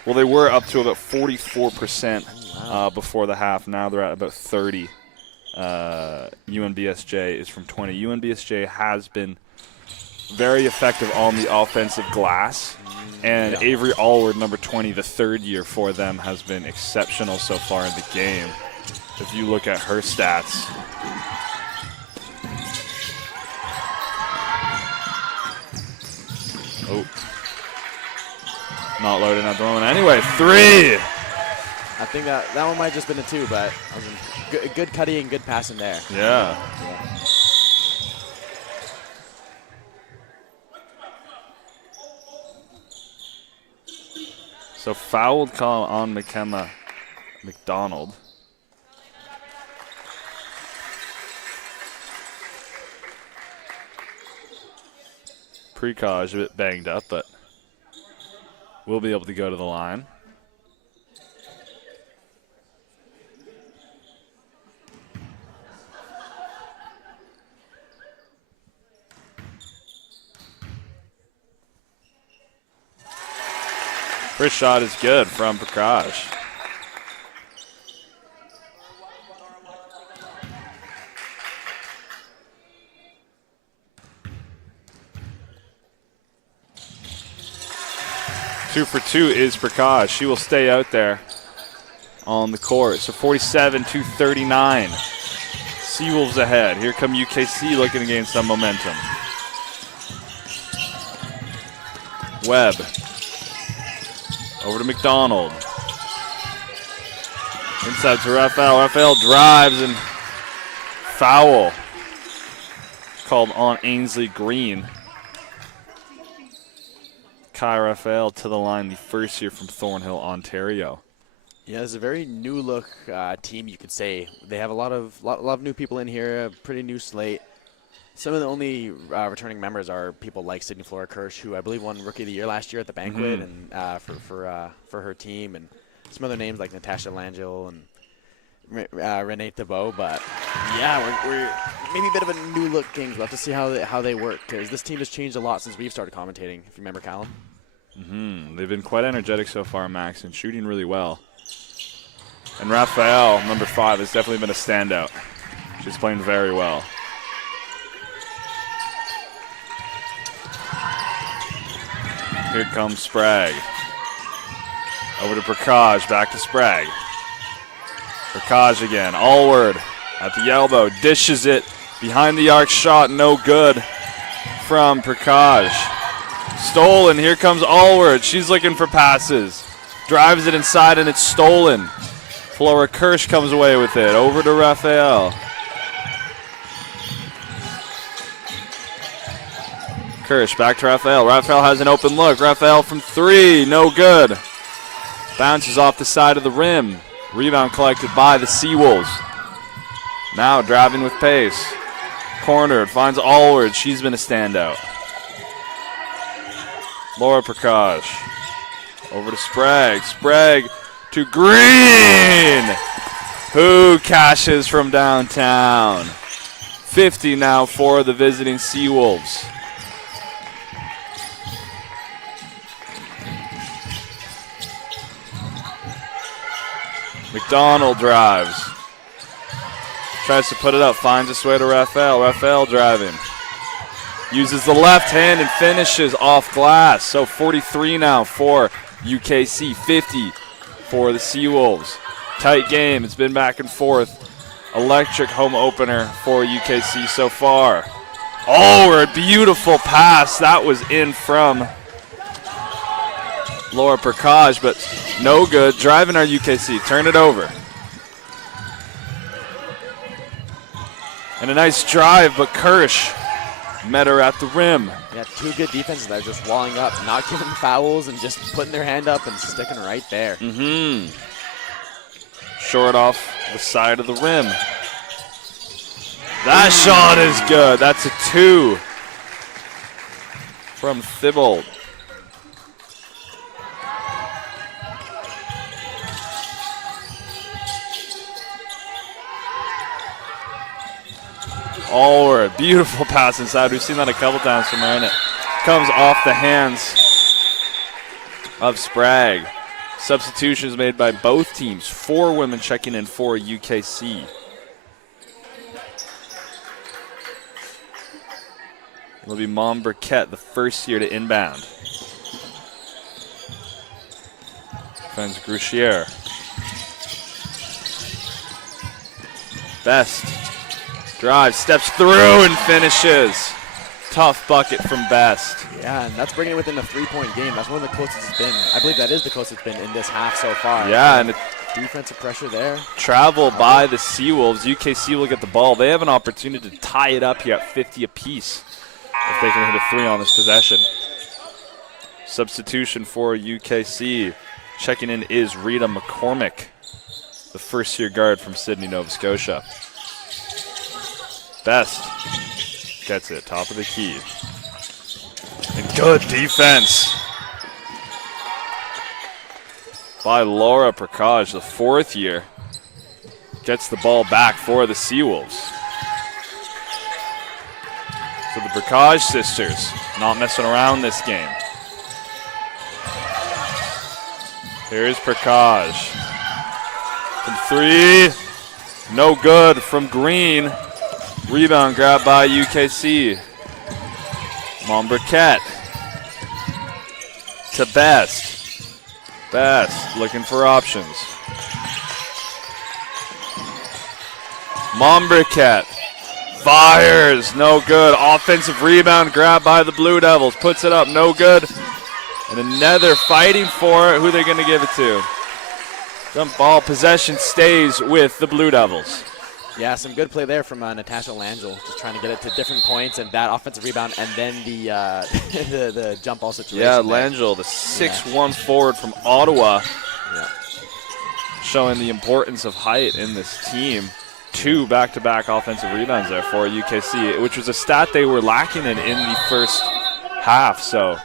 well, they were up to about 44% before the half. Now they're at about 30. UNBSJ is from 20. UNBSJ has been very effective on the offensive glass. And Avery Allward, number 20, the third year for them, has been exceptional so far in the game. If you look at her stats. Oh. Not loading at the moment. Anyway, 3. I think that one might have just been a 2, but good cutting and good passing there. Yeah. So fouled call on McKenna McDonald. Precaution a bit banged up, but we'll be able to go to the line. First shot is good from Prakash. Two for 2 is Prakash. She will stay out there on the court. So 47-39. Seawolves ahead. Here come UKC looking to gain some momentum. Webb. Over to McDonald. Inside to Raphael. Raphael drives and foul called on Ainsley Green. Kai Raphael to the line, the first year from Thornhill, Ontario. Yeah, it's a very new look team, you could say. They have a lot of new people in here, a pretty new slate. Some of the only returning members are people like Sydney Flora Kirsch, who I believe won Rookie of the Year last year at the banquet, and for her team, and some other names like Natasha Langell. And Renee Thibault, but yeah, we're maybe a bit of a new look Kings. We'll have to see how they work, because this team has changed a lot since we've started commentating, if you remember, Callum. They've been quite energetic so far, Max, and shooting really well. And Raphael, number 5, has definitely been a standout. She's playing very well. Here comes Sprague. Over to Prakash, back to Sprague. Prakash again, Allward at the elbow, dishes it behind the arc shot, no good from Prakash. Stolen, here comes Allward, she's looking for passes. Drives it inside and it's stolen. Flora Kirsch comes away with it, over to Raphael. Kirsch back to Raphael. Raphael has an open look. Raphael from 3, no good. Bounces off the side of the rim. Rebound collected by the Seawolves. Now driving with pace. Cornered, finds Allward. She's been a standout. Laura Prakash. Over to Sprague. Sprague to Green, who cashes from downtown. 50 now for the visiting Seawolves. McDonald drives. Tries to put it up, finds its way to Raphael. Raphael driving. Uses the left hand and finishes off glass. So 43 now for UKC, 50 for the Seawolves. Tight game, it's been back and forth. Electric home opener for UKC so far. Oh, a beautiful pass. That was in from Laura Prakash, but no good. Driving our UKC, turn it over. And a nice drive, but Kirsch met her at the rim. Yeah, 2 good defenses there, just walling up, not giving fouls, and just putting their hand up and sticking right there. Short off the side of the rim. That shot is good. That's a 2 from Thibault. Allward, beautiful pass inside. We've seen that a couple times from her, and it comes off the hands of Sprague. Substitutions made by both teams. 4 women checking in for UKC. It'll be Mom Burkett, the first year to inbound. Finds Gruchier. Best. Drives, steps through and finishes. Tough bucket from Best. Yeah, and that's bringing it within a 3-point game. That's one of the closest it's been. I believe that is the closest it's been in this half so far. Yeah, and defensive pressure there. Travel by the Seawolves. UKC will get the ball. They have an opportunity to tie it up here at 50 apiece if they can hit a 3 on this possession. Substitution for UKC. Checking in is Rita McCormick, the first-year guard from Sydney, Nova Scotia. Best gets it, top of the key. And good defense by Laura Prakash, the 4th year. Gets the ball back for the Seawolves. So the Prakash sisters not messing around this game. Here's Prakash. From 3, no good from Green. Rebound grab by UKC. Mom Burkett to Best. Best looking for options. Mom Burkett fires, no good. Offensive rebound grab by the Blue Devils. Puts it up, no good. And another fighting for it. Who they're going to give it to? Jump ball possession stays with the Blue Devils. Yeah, some good play there from Natasha Langell, just trying to get it to different points, and that offensive rebound, and then the the jump ball situation. Yeah, Langell, the 6'1" forward from Ottawa, showing the importance of height in this team. 2 back-to-back offensive rebounds there for UKC, which was a stat they were lacking in the first half. So,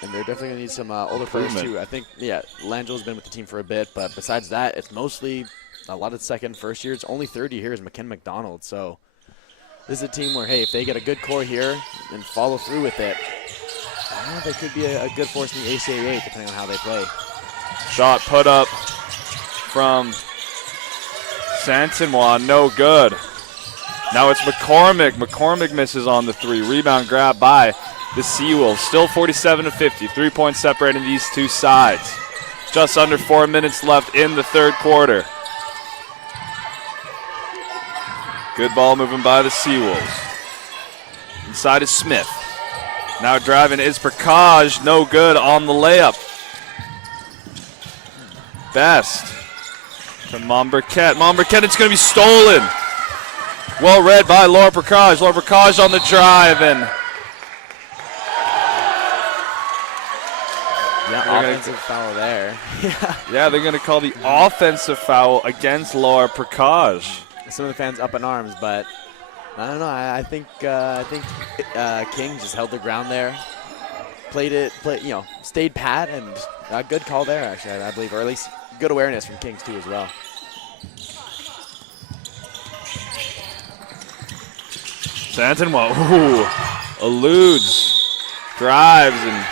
And they're definitely going to need some older players, too. I think, yeah, Langelo's been with the team for a bit, but besides that, it's mostly a lot of second, first years. Only third year here is McKenna McDonald. So this is a team where, hey, if they get a good core here and follow through with it, they could be a good force in the ACAA, depending on how they play. Shot put up from Santinois, no good. Now it's McCormick. McCormick misses on the three. Rebound grab by the Seawolves. Still 47-50. 3 points separating these two sides. Just under 4 minutes left in the third quarter. Good ball moving by the Seawolves. Inside is Smith. Now driving is Prakash. No good on the layup. Best from Monberquette. Monberquette, it's going to be stolen. Well read by Laura Prakash. Laura Prakash on the drive, and offensive foul there. Yeah, they're going to call the offensive foul against Laura Prakash. Some of the fans up in arms, but I don't know. I think King just held their ground there, stayed pat, and a good call there actually, I believe, or at least good awareness from Kings too as well. Santinois, eludes, drives, and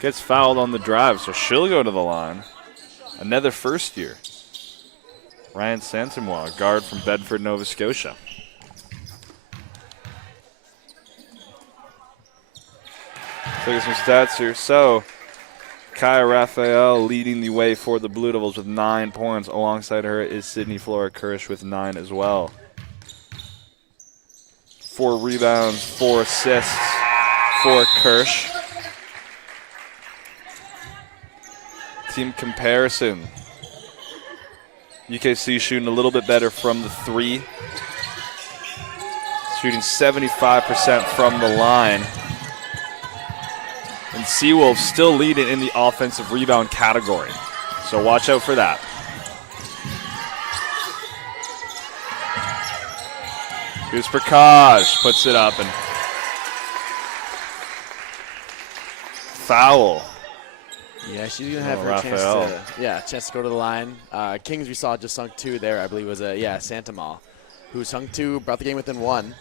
gets fouled on the drive, so she'll go to the line. Another first year. Ryan Santinois, guard from Bedford, Nova Scotia. Look at some stats here. So, Kaya Raphael leading the way for the Blue Devils with 9 points. Alongside her is Sydney Flora Kirsch with 9 as well. 4 rebounds, 4 assists for Kirsch. Team comparison. UKC shooting a little bit better from the 3. Shooting 75% from the line. And Seawolves still leading in the offensive rebound category. So watch out for that. Here's Prakash, puts it up, and foul. Yeah, she's going to have her chance to go to the line. Kings, we saw, just sunk 2 there, I believe, was Santinois, who sunk 2, brought the game within 1.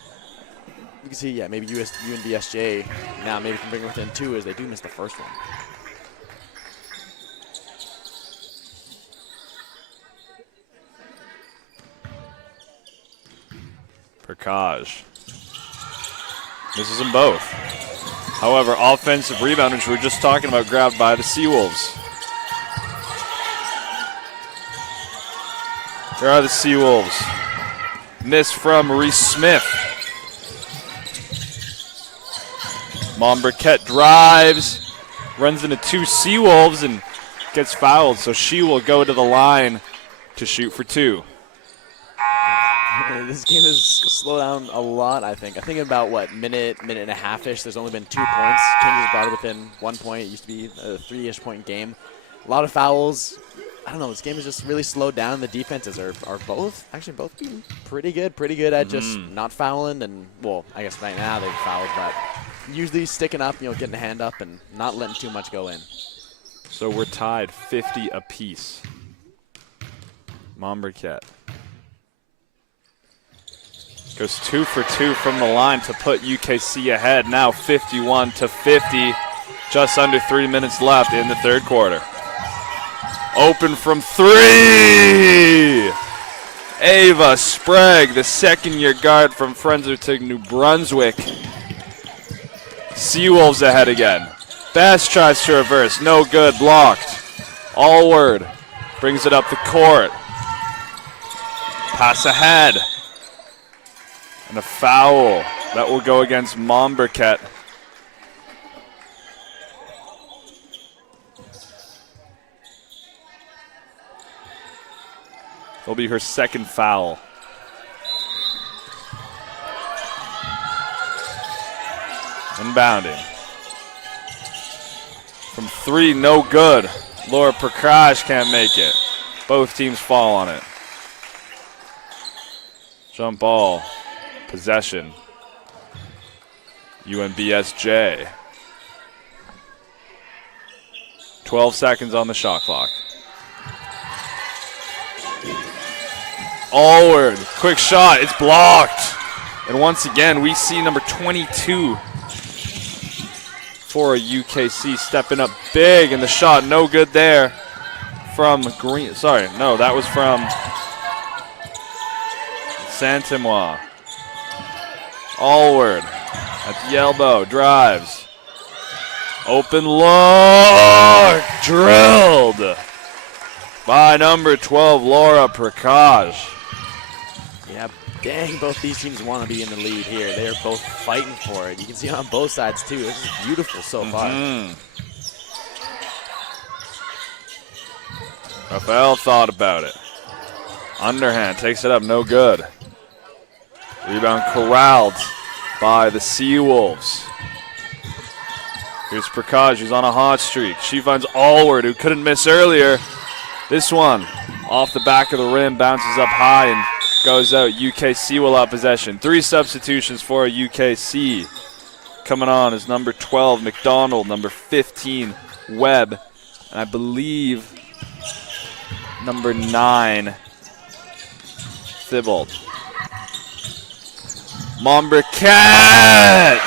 You can see, maybe UNBSJ now maybe can bring it within 2 as they do miss the first one. Prakash misses them both. However, offensive rebound, which we were just talking about, grabbed by the Seawolves. There are the Seawolves. Miss from Maurice Smith. Monberquette drives, runs into 2 Seawolves and gets fouled, so she will go to the line to shoot for 2. This game has slowed down a lot, I think. I think about, minute and a half-ish. There's only been 2 points. Kings has brought it within 1 point. It used to be a 3-ish point game. A lot of fouls. I don't know. This game has just really slowed down. The defenses are both being pretty good at just not fouling. And, well, I guess right now they've fouled, but usually sticking up, getting a hand up and not letting too much go in. So we're tied 50 apiece. Monberquette goes 2 for 2 from the line to put UKC ahead. Now 51-50. Just under 3 minutes left in the third quarter. Open from 3. Ava Sprague, the second-year guard from Fredericton, New Brunswick. Seawolves ahead again. Bass tries to reverse. No good. Blocked. Allward brings it up the court. Pass ahead. And a foul. That will go against Monberquette. It'll be her second foul. Inbounding. From 3, no good. Laura Prakash can't make it. Both teams fall on it. Jump ball. Possession. UNBSJ. 12 seconds on the shot clock. Allward, quick shot, it's blocked. And once again, we see number 22 for UKC stepping up big, and the shot no good there from Green. Sorry, no, that was from Saint-Timois. Allward at the elbow, drives. Open look, drilled by number 12, Laura Prakash. Yeah, dang, both these teams want to be in the lead here. They are both fighting for it. You can see it on both sides, too. This is beautiful so far. Rafael thought about it. Underhand, takes it up, no good. Rebound corralled by the Seawolves. Here's Prakash, who's on a hot streak. She finds Allward, who couldn't miss earlier. This one, off the back of the rim, bounces up high and goes out. UKC will have possession. 3 substitutions for UKC. Coming on is number 12, McDonald, number 15, Webb, and I believe number 9, Thibault. Mombercat!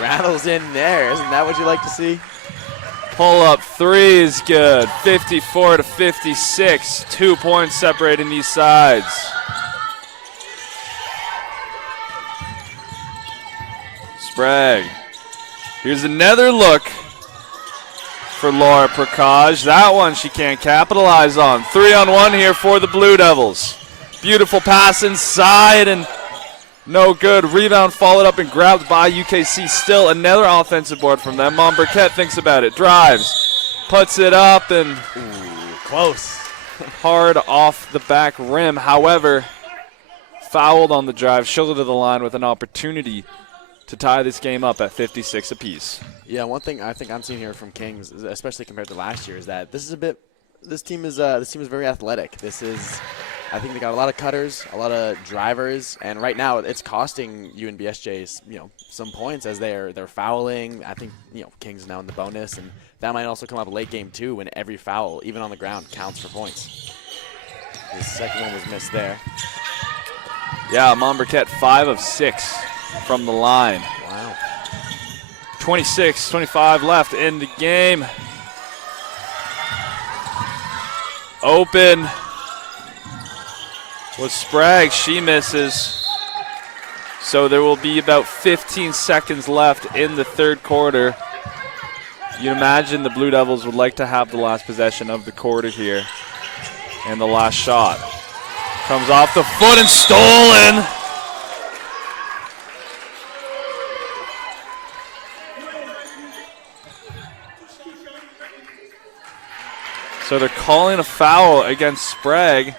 Rattles in there. Isn't that what you like to see? Pull-up 3 is good. 54 to 56. 2 points separating these sides. Sprague. Here's another look for Laura Prakash. That one she can't capitalize on. 3-on-1 here for the Blue Devils. Beautiful pass inside and no good. Rebound followed up and grabbed by UKC. Still another offensive board from them. Mombercat thinks about it. Drives. Puts it up and close. Hard off the back rim. However, fouled on the drive. Schiller to the line with an opportunity to tie this game up at 56 apiece. Yeah, one thing I think I'm seeing here from Kings, especially compared to last year, is that this team is very athletic. I think they got a lot of cutters, a lot of drivers, and right now it's costing UNBSJ, some points as they're fouling. I think, Kings now in the bonus, and that might also come up late game too when every foul, even on the ground, counts for points. The second one was missed there. Yeah, Mombercat 5 of 6 from the line. Wow. 26-25 left in the game. Open was Sprague. She misses. So there will be about 15 seconds left in the third quarter. You imagine the Blue Devils would like to have the last possession of the quarter here. And the last shot comes off the foot and stolen. So they're calling a foul against Sprague.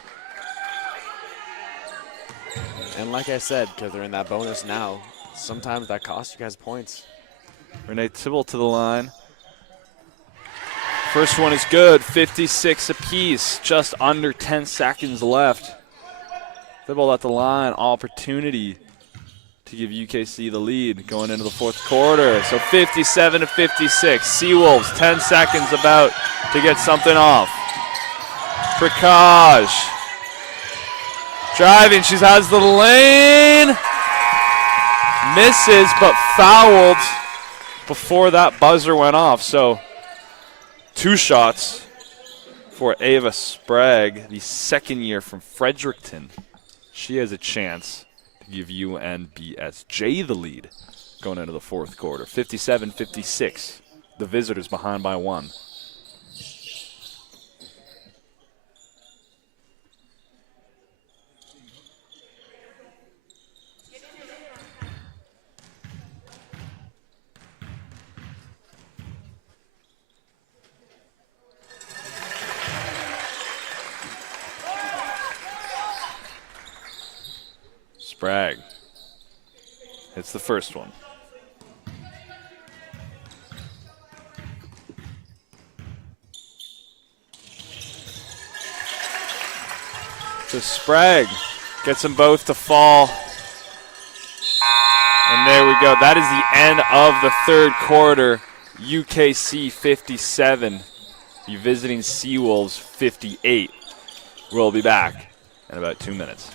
And like I said, because they're in that bonus now, sometimes that costs you guys points. Renee Thibault to the line. First one is good, 56 apiece, just under 10 seconds left. Thibault at the line, opportunity to give UKC the lead going into the fourth quarter. So 57 to 56, Seawolves 10 seconds about to get something off. Prakash driving, she has the lane. Misses, but fouled before that buzzer went off. So 2 shots for Ava Sprague, the second year from Fredericton. She has a chance to give UNBSJ the lead going into the fourth quarter. 57-56. The visitors behind by 1. Sprague hits the first one. So Sprague gets them both to fall. And there we go. That is the end of the third quarter. UKC 57, the visiting Seawolves 58. We'll be back in about 2 minutes.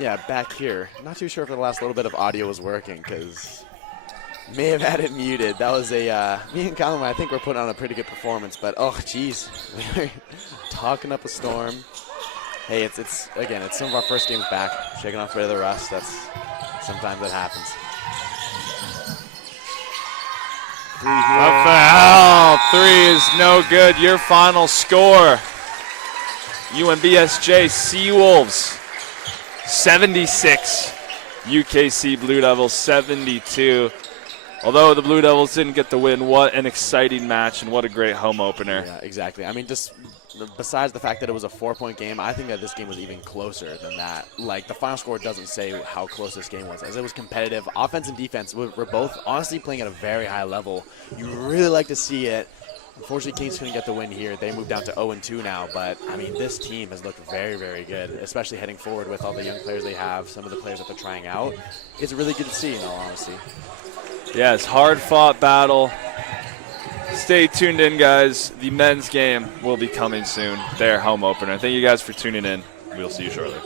Yeah, back here. Not too sure if the last little bit of audio was working because may have had it muted. That was me and Colin, I think we're putting on a pretty good performance, but oh, geez. We're talking up a storm. Hey, it's again, it's some of our first games back. Shaking off a bit of the rust. Sometimes that happens. Up the hell. 3 is no good. Your final score. UNBSJ Seawolves 76. UKC Blue Devils 72. Although the Blue Devils didn't get the win, what an exciting match and what a great home opener. Yeah, exactly. I mean, just besides the fact that it was a 4-point game, I think that this game was even closer than that. Like, the final score doesn't say how close this game was, as it was competitive. Offense and defense were both honestly playing at a very high level. You really like to see it. Unfortunately, Kings couldn't get the win here. They moved down to 0-2 now, but, I mean, this team has looked very, very good, especially heading forward with all the young players they have, some of the players that they're trying out. It's really good to see, in all honesty. Yes, hard-fought battle. Stay tuned in, guys. The men's game will be coming soon. Their home opener. Thank you guys for tuning in. We'll see you shortly.